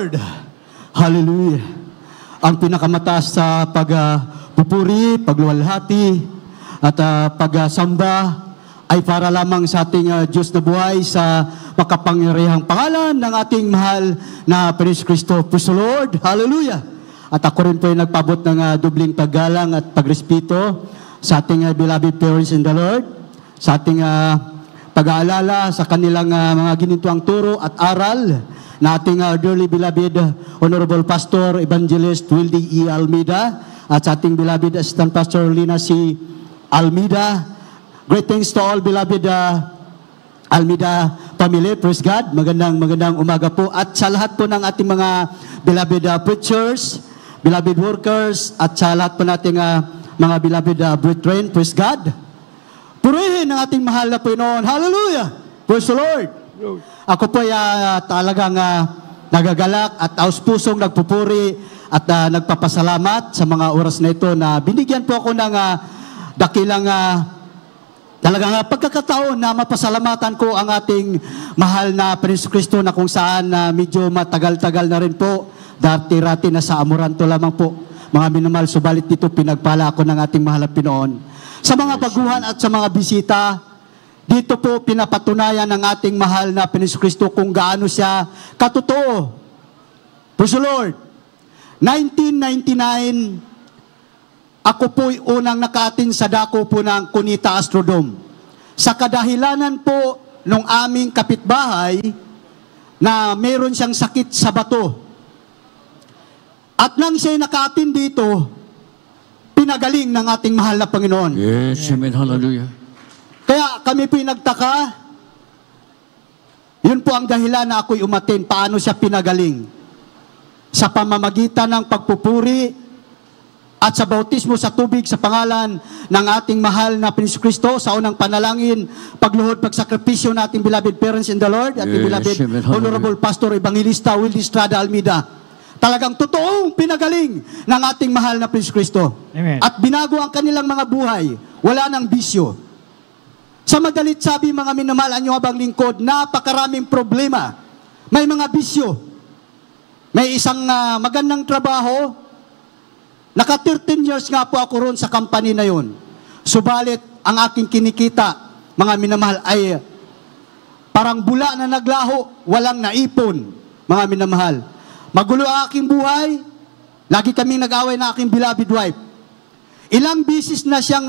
Lord! Hallelujah! Ang pinakamataas sa pagpupuri, pagluwalhati, at pagsamba ay para lamang sa ating Diyos na buhay sa makapangyarihang pangalan ng ating mahal na Panginoong Kristo. Praise the Lord! Hallelujah! At ako rin po ay nagpabot ng dubling paggalang at pagrespeto sa ating beloved parents in the Lord, sa ating pag-aalala sa kanilang mga ginintuang turo at aral na ating dearly beloved Honorable Pastor Evangelist Wildy E. Almeida at sa ating beloved Assistant Pastor Lina C. Almeida. Greetings to all beloved Almeida family. Praise God. Magandang umaga po. At sa lahat po ng ating mga beloved preachers, beloved workers, at sa lahat po nating mga beloved brethren. Praise God. Purihin ang ating mahal na Panginoon. Hallelujah! Praise the Lord! Ako po ay talagang nagagalak at aus-pusong nagpupuri at nagpapasalamat sa mga oras na ito na binigyan po ako ng dakilang talagang pagkakataon na mapasalamatan ko ang ating mahal na Panginoon Kristo na kung saan medyo matagal-tagal na rin po, dati-rati na sa Amoranto lamang po. Mga minamahal, subalit dito pinagpala ako ng ating mahal na Panginoon. Sa mga baguhan at sa mga bisita, dito po pinapatunayan ng ating mahal na Panginoon Kristo kung gaano siya katotoo. Praise the Lord! 1999, ako po'y unang nakaatin sa dako po ng Cunita Astrodome. Sa kadahilanan po ng aming kapitbahay na meron siyang sakit sa bato. At nang siya'y nakaatin dito, pinagaling ng ating mahal na Panginoon. Yes, amen, hallelujah. Kaya kami po'y nagtaka, yun po ang dahilan na ako'y umatin, paano siya pinagaling. Sa pamamagitan ng pagpupuri at sa bautismo sa tubig sa pangalan ng ating mahal na Panginoon Kristo, sa unang panalangin, pagluhod, pagsakripisyo ng ating beloved parents in the Lord, at yes, beloved amen, Honorable Pastor Evangelista Wildy Estrada Almeida. Talagang totoong pinagaling ng ating mahal na Panginoon Kristo. Amen. At binago ang kanilang mga buhay. Wala nang bisyo. Sa madalit sabi, mga minamahal, ang inyong abang lingkod, napakaraming problema. May mga bisyo. May isang magandang trabaho. Naka 13 years nga po ako roon sa company na yun. Subalit, ang aking kinikita, mga minamahal, ay parang bula na naglaho, walang naipon, mga minamahal. Magulo ang aking buhay. Lagi kaming nag-away na aking beloved wife. Ilang bisis na siyang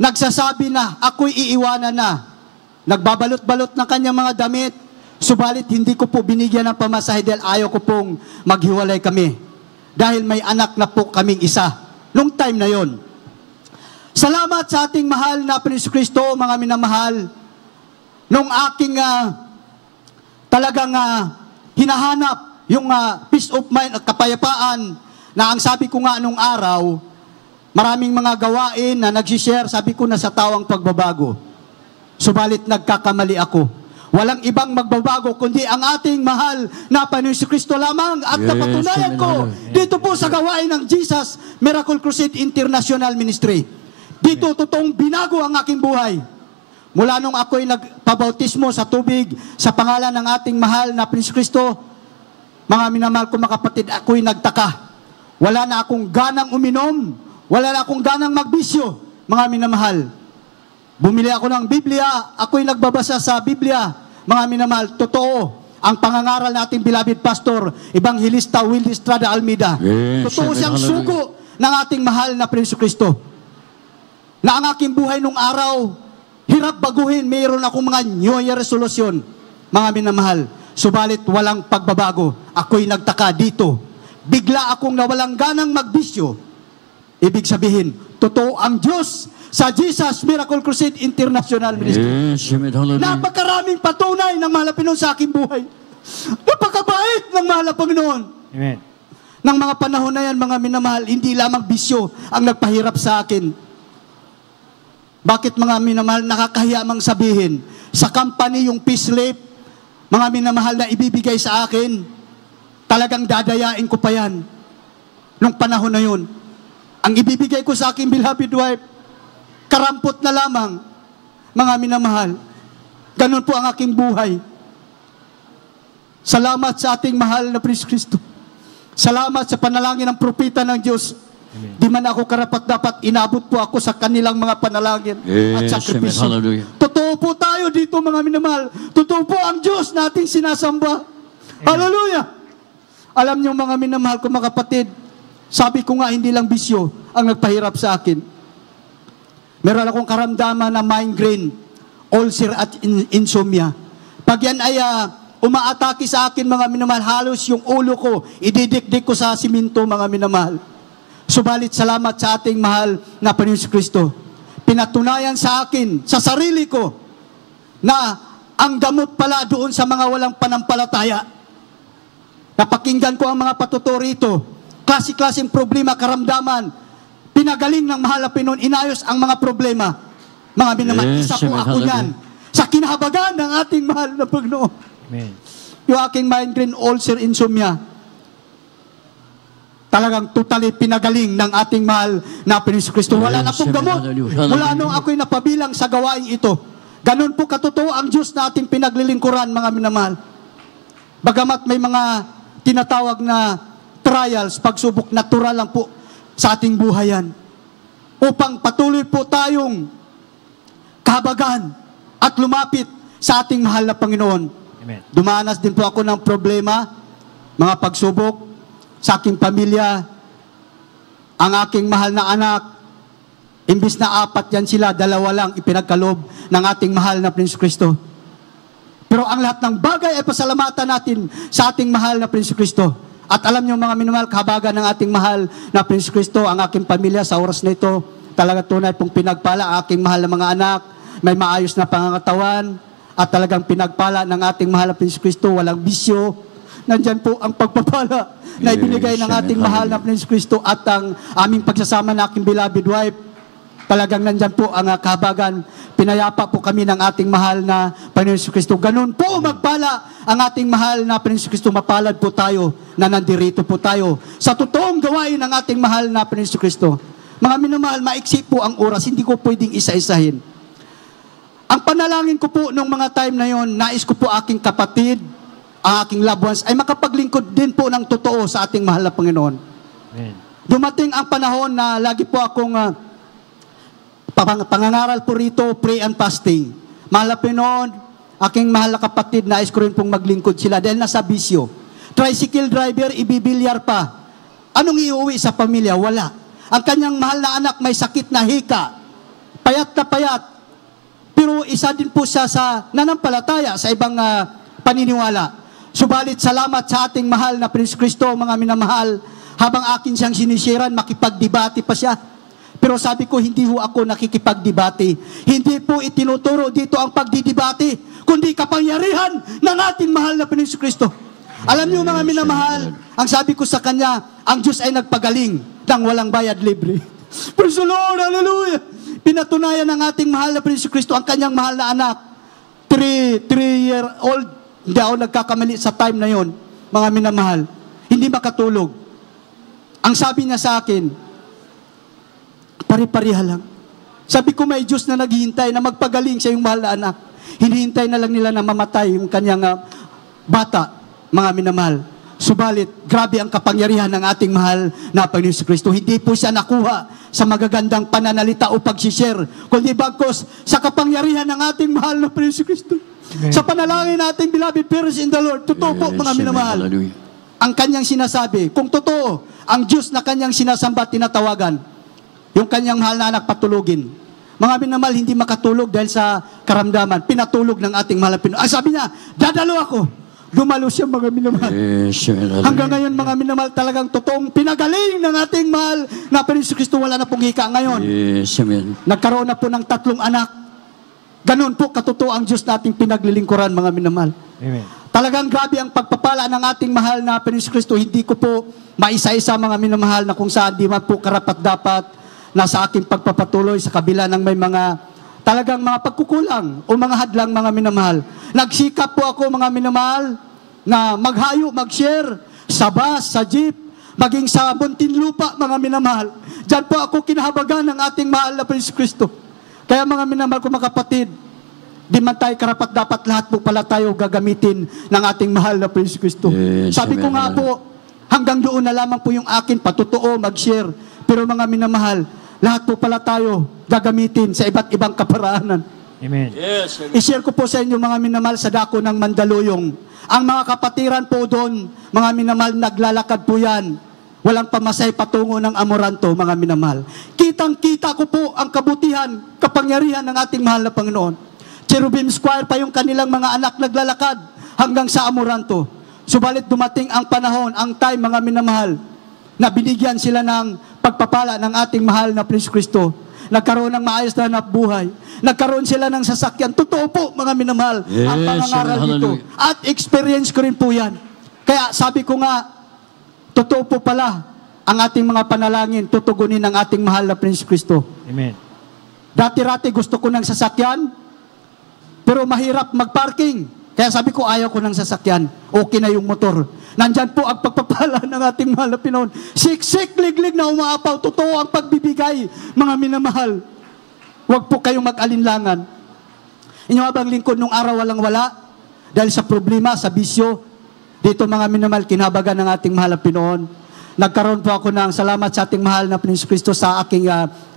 nagsasabi na ako'y iiwanan na. Nagbabalot-balot ng kanyang mga damit. Subalit hindi ko po binigyan ng pamasahe dahil ayaw ko pong maghiwalay kami. Dahil may anak na po kaming isa. Nung time na yon. Salamat sa ating mahal na Panginoon Kristo, mga minamahal. Nung aking talagang hinahanap yung peace of mind at kapayapaan na ang sabi ko nga nung araw, maraming mga gawain na nagsishare, sabi ko na sa tawang pagbabago. Subalit nagkakamali ako. Walang ibang magbabago kundi ang ating mahal na Panginoon Kristo lamang at yes, napatunayan ko dito po sa gawain ng Jesus Miracle Crusade International Ministry. Dito totoong binago ang aking buhay. Mula nung ako'y nagpabautismo sa tubig sa pangalan ng ating mahal na Panginoon Kristo, mga minamahal ko mga kapatid, ako'y nagtaka. Wala na akong ganang uminom. Wala na akong ganang magbisyo, mga minamahal. Bumili ako ng Biblia. Ako'y nagbabasa sa Biblia. Mga minamahal, totoo. Ang pangangaral nating beloved Pastor, Evangelista Wildy Estrada Almeida. Yes, totoo siyang sugo ng ating mahal na Panginoon Kristo. Na ang aking buhay nung araw, hirap baguhin. Mayroon akong mga New Year resolution, mga minamahal. Subalit walang pagbabago. Ako'y nagtaka dito. Bigla akong nawalang ganang magbisyo. Ibig sabihin, totoo ang Diyos sa Jesus Miracle Crusade International Ministry. Yes, amen, hallelujah. Napakaraming patunay ng mahal na Panginoon sa aking buhay. Napakabait ng mahal na Panginoon. Amen. Nang mga panahon na yan, mga minamahal, hindi lamang bisyo ang nagpahirap sa akin. Bakit mga minamahal, nakakahiya mang sabihin, sa company yung peace slip, mga minamahal na ibibigay sa akin, talagang dadayain ko pa yan. Nung panahon na yun, ang ibibigay ko sa aking beloved wife, karampot na lamang, mga minamahal. Ganun po ang aking buhay. Salamat sa ating mahal na Prince Kristo. Salamat sa panalangin ng propeta ng Diyos. Di man ako karapat-dapat, inabot po ako sa kanilang mga panalangin at Yes, amen. sakripisyo. Hallelujah. Totoo po tayo dito mga minamahal. Totoo po ang Diyos na ating sinasamba. Hallelujah! Alam niyo mga minamahal ko mga kapatid, sabi ko nga hindi lang bisyo ang nagpahirap sa akin. Meron akong karamdaman na migraine, ulcer at insomnia. Pag yan ay umaatake sa akin mga minamahal, halos yung ulo ko, ididikdik ko sa siminto mga minamahal. Subalit salamat sa ating mahal na Panginoon Kristo. Pinatunayan sa akin, sa sarili ko, na ang gamot pala doon sa mga walang panampalataya. Napakinggan ko ang mga patuturo rito, klase-klaseng problema, karamdaman, pinagaling ng mahal na Panginoon, inayos ang mga problema. Mga minamahal, Yes, isa po amen. ako yan. Sa kinahabagan ng ating mahal na Panginoon. Amen. Yung aking migraine, ulcer, insomnia, talagang totally pinagaling ng ating mahal na Panginoon Kristo. Wala na pong gamot. Mula nung ako'y napabilang sa gawain ito. Ganon po katotoo ang Diyos na ating pinaglilingkuran, mga minamahal. Bagamat may mga tinatawag na trials, pagsubok, natural lang po sa ating buhayan. Upang patuloy po tayong kahabagan at lumapit sa ating mahal na Panginoon. Amen. Dumanas din po ako ng problema, mga pagsubok sa aking pamilya. Ang aking mahal na anak, imbis na 4 yan sila, 2 lang ipinagkalob ng ating mahal na Prince Kristo. Pero ang lahat ng bagay ay pasalamatan natin sa ating mahal na Prince Kristo. At alam niyo mga minamahal, kahabagan ng ating mahal na Prince Kristo, ang aking pamilya sa oras na ito, talaga tunay pong pinagpala ang aking mahal na mga anak, may maayos na pangangatawan, at talagang pinagpala ng ating mahal na Prince Kristo, walang bisyo. Nandyan po ang pagpapala na ibinigay ng ating mahal na Prince Kristo at ang aming pagsasama ng aking beloved wife. Talagang nandyan po ang kahabagan. Pinayapa po kami ng ating mahal na Panginoon Kristo. Ganun po magpala ang ating mahal na Panginoon Kristo. Mapalad po tayo na nandirito po tayo sa totoong gawain ng ating mahal na Panginoon Kristo. Mga minamahal, maiksi po ang oras. Hindi ko pwedeng isa-isahin. Ang panalangin ko po nung mga time na yon, nais ko po aking kapatid, ang aking loved ones, ay makapaglingkod din po ng totoo sa ating mahal na Panginoon. Amen. Dumating ang panahon na lagi po akong pangangaral po rito, pray and fasting. Mahal na Panginoon, aking mahal na kapatid, nais ko rin pong maglingkod sila dahil nasa bisyo. Tricycle driver, ibibilyar pa. Anong iuwi sa pamilya? Wala. Ang kanyang mahal na anak may sakit na hika. Payat na payat. Pero isa din po siya sa nanampalataya sa ibang paniniwala. Subalit salamat sa ating mahal na Prince Kristo, mga minamahal, habang akin siyang sinisiran, makipagdebate pa siya. Pero sabi ko, hindi ho ako nakikipagdebate. Hindi po itinuturo dito ang pagdidebate, kundi kapangyarihan ng ating mahal na Prince Kristo. Alam niyo mga minamahal, ang sabi ko sa kanya, ang Diyos ay nagpagaling ng walang bayad libre. Praise the Lord, hallelujah! Pinatunayan ng ating mahal na Prince Kristo ang kanyang mahal na anak. 3-year-old, hindi ako nagkakamali sa time na yon, mga minamahal. Hindi makatulog. Ang sabi niya sa akin, pare-pareha lang. Sabi ko, may Diyos na naghihintay na magpagaling sa iyong mahal na anak. Hinihintay na lang nila na mamatay yung kanyang bata, mga minamahal. Subalit, grabe ang kapangyarihan ng ating mahal na Panginoon Kristo. Hindi po siya nakuha sa magagandang pananalita o pag-share, kundi bagkos sa kapangyarihan ng ating mahal na Panginoon Kristo. Sa panalangin natin, beloved parents in the Lord, totoo po mga minamahal. Ang kanyang sinasabi, kung totoo, ang Diyos na kanyang sinasamba, tinatawagan, yung kanyang mahal na anak patulugin. Mga minamahal, hindi makatulog dahil sa karamdaman. Pinatulog ng ating mahal na Panginoon. Sabi niya, dadalo ako. Dumalo siya mga minamahal. Yes, Hanggang ngayon mga minamahal, talagang totoong pinagaling ng ating mahal na Panginoon Kristo. Wala na pong hika ngayon. Yes, amen. Nagkaroon na po ng 3 anak. Ganon po katotoo ang Diyos nating pinaglilingkuran, mga minamahal. Amen. Talagang grabe ang pagpapala ng ating mahal na Panginoon Kristo. Hindi ko po maisa-isa mga minamahal na kung saan di man po karapat-dapat na sa aking pagpapatuloy sa kabila ng may mga talagang mga pagkukulang o mga hadlang, mga minamahal. Nagsikap po ako, mga minamahal, na maghayo, mag-share sa bus, sa jeep, maging sa Muntinlupa, mga minamahal. Diyan po ako kinahabagan ng ating mahal na Prince Kristo. Kaya mga minamahal ko, mga kapatid, Di man tayo karapat dapat lahat po pala tayo gagamitin ng ating mahal na Prince Kristo. Yes, Sabi ko amen. nga po, hanggang doon na lamang po yung akin, patotoo, mag-share. Pero mga minamahal, lahat po pala tayo gagamitin sa iba't ibang kaparaanan. Amen. Yes. I-share ko po sa inyo mga minamahal sa dako ng Mandaluyong. Ang mga kapatiran po doon, mga minamahal, naglalakad po yan. Walang pamasay patungo ng Amoranto, mga minamahal. Kitang-kita ko po ang kabutihan, kapangyarihan ng ating mahal na Panginoon. Cherubim Square pa yung kanilang mga anak naglalakad hanggang sa Amoranto. Subalit dumating ang panahon, ang time, mga minamahal, na binigyan sila ng pagpapala ng ating mahal na Prince Kristo. Nagkaroon ng maayos na hanap buhay. Nagkaroon sila ng sasakyan. Totoo po, mga minamahal, Yes, ang pangangaral amen. dito. Hallelujah. At experience ko rin po yan. Kaya sabi ko nga, totoo po pala ang ating mga panalangin, tutugunin ng ating mahal na Prince Kristo. Amen. Dati-rati gusto ko ng sasakyan, pero mahirap mag-parking. Kaya sabi ko, ayaw ko ng sasakyan. Okay na yung motor. Nandyan po ang pagpapala ng ating mahal na Pinoon. Siksik, liglig na umaapaw. Totoo ang pagbibigay, mga minamahal. Huwag po kayong mag-alinlangan. Inyo nga bang lingkod nung araw walang wala? Dahil sa problema, sa bisyo, dito mga minamahal, kinabagan ng ating mahal na Pinoon. Nagkaroon po ako ng salamat sa ating mahal na Prince Kristo sa aking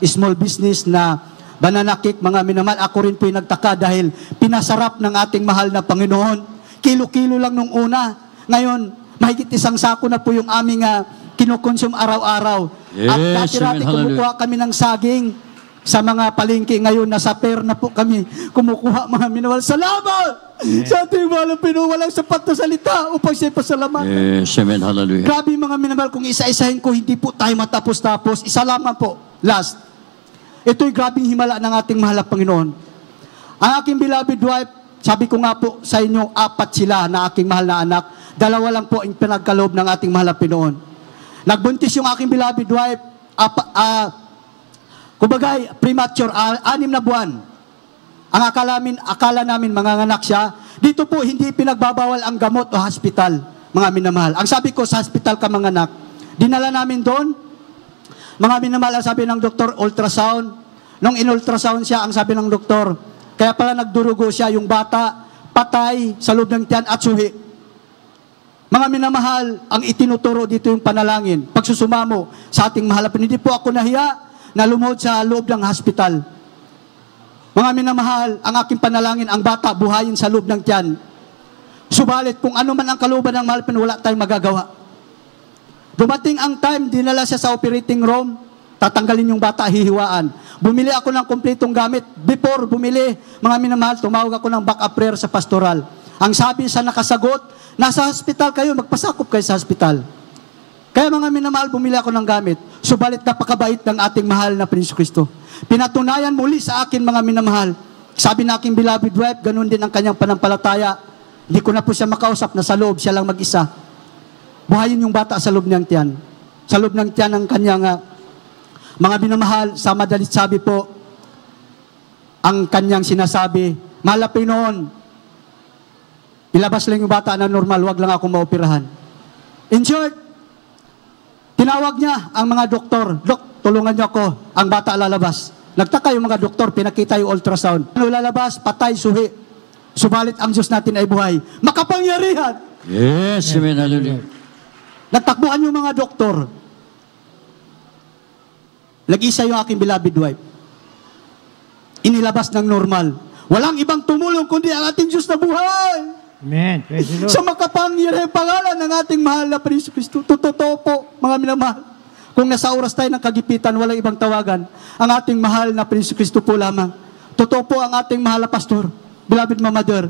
small business na banana cake, mga minamahal. Ako rin po yung nagtaka dahil pinasarap ng ating mahal na Panginoon. Kilo-kilo lang nung una. Ngayon, mahigit isang sako na po yung aming kinukonsume araw-araw. At Yes, dati-rati amen, hallelujah. kumukuha kami ng saging sa mga palengke. Ngayon, nasa pair na po kami kumukuha, mga minamahal. Salamat! Sa ating mahal na Pinoon, walang sapat na salita upang siya pasalamatan. Yes, amen. Hallelujah. Grabe mga minamahal, kung isa-isahin ko, hindi po tayo matapos-tapos. Isa lamang po, last. Ito'y grabing himala ng ating mahal na Panginoon. Ang aking beloved wife, sabi ko nga po sa inyo, 4 sila na aking mahal na anak. 2 lang po ang pinagkaloob ng ating mahal na Panginoon. Nagbuntis yung aking beloved wife, kumbaga premature, 6 na buwan. Ang akala namin manganganak siya. Dito po, hindi pinagbabawal ang gamot o hospital, mga minamahal. Ang sabi ko, sa hospital ka manganak. Dinala namin doon. Mga minamahal, ang sabi ng doktor, ultrasound. Nung in-ultrasound siya, ang sabi ng doktor, kaya pala nagdurugo siya, yung bata, patay sa loob ng tiyan at suhi. Mga minamahal, ang itinuturo dito yung panalangin. Pagsusumamo sa ating mahal na Panginoon. Hindi po ako nahiya na lumuhod sa loob ng hospital. Mga minamahal, ang aking panalangin, ang bata buhayin sa loob ng tiyan. Subalit, kung ano man ang kalooban ng mahal na Panginoon, wala tayong magagawa. Dumating ang time, dinala siya sa operating room, tatanggalin yung bata, hihiwaan. Bumili ako ng kumpletong gamit. Before bumili, mga minamahal, tumawag ako ng backup prayer sa pastoral. Ang sabi sa nakasagot, nasa hospital kayo, magpasakop kayo sa hospital. Kaya mga minamahal, bumili ako ng gamit. Subalit napakabait ng ating mahal na Prince Kristo. Pinatunayan muli sa akin, mga minamahal. Sabi na aking beloved wife, ganun din ang kanyang panampalataya. Hindi ko na po siya makausap, nasa loob, siya lang mag-isa. Buhayin yung bata sa loob ng tiyan. Sa loob ng tiyan ng kanyang mga minamahal, sa madalit sabi po, ang kanyang sinasabi, mahal na Panginoon, ilabas lang yung bata na normal, wag lang ako maoperahan. In short, tinawag niya ang mga doktor, Dok, tulungan niyo ako, ang bata lalabas. Nagtaka yung mga doktor, pinakita yung ultrasound. Ano lalabas? Patay, suhi. Subalit ang Diyos natin ay buhay. Makapangyarihan! Yes, amen. Hallelujah. Nagtakbuhan yung mga doktor. Nag-isa yung aking beloved wife. Inilabas ng normal. Walang ibang tumulong kundi ang ating Diyos na buhay. Amen. Praise the Lord. Sa makapangyarihang pangalan ng ating mahal na Prince Kristo. Totoo po, mga minamahal. Kung nasa oras tayo ng kagipitan, walang ibang tawagan. Ang ating mahal na Prince Kristo po lamang. Totoo po ang ating mahal na pastor. Beloved Mama Mother.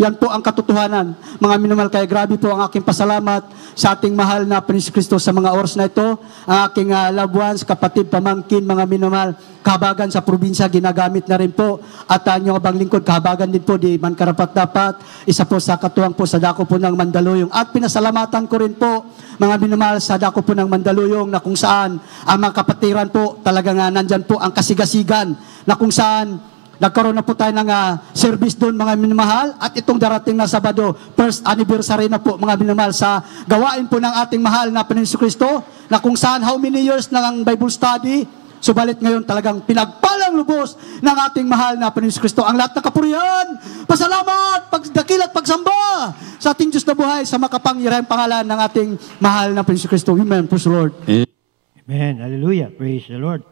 Yan po ang katotohanan. Mga minamahal, kaya grabe po ang aking pasalamat sa ating mahal na Prince Kristo sa mga oras na ito. Ang aking loved ones, kapatid, pamangkin, mga minamahal, kahabagan sa probinsya, ginagamit na rin po. At yung abang lingkod, kahabagan din po, di man karapat-dapat. Isa po sa katuwang po sa dako po ng Mandaluyong. At pinasalamatan ko rin po, mga minamahal, sa dako po ng Mandaluyong, na kung saan ang mga kapatiran po, talagang nandyan po ang kasigasigan, na kung saan nagkaroon na po tayo ng service doon, mga minamahal. At itong darating na Sabado, first anniversary na po, mga minamahal, sa gawain po ng ating mahal na Panginoon Kristo, na kung saan how many years na ang Bible study, Subalit ngayon talagang pinagpalang lubos ng ating mahal na Panginoon Kristo ang lahat ng kapurihan, pasalamat, pagdakil at pagsamba sa ating Diyos na buhay sa makapangyarihang pangalan ng ating mahal na Panginoon Kristo. Amen. Praise the Lord. Amen. Hallelujah. Praise the Lord.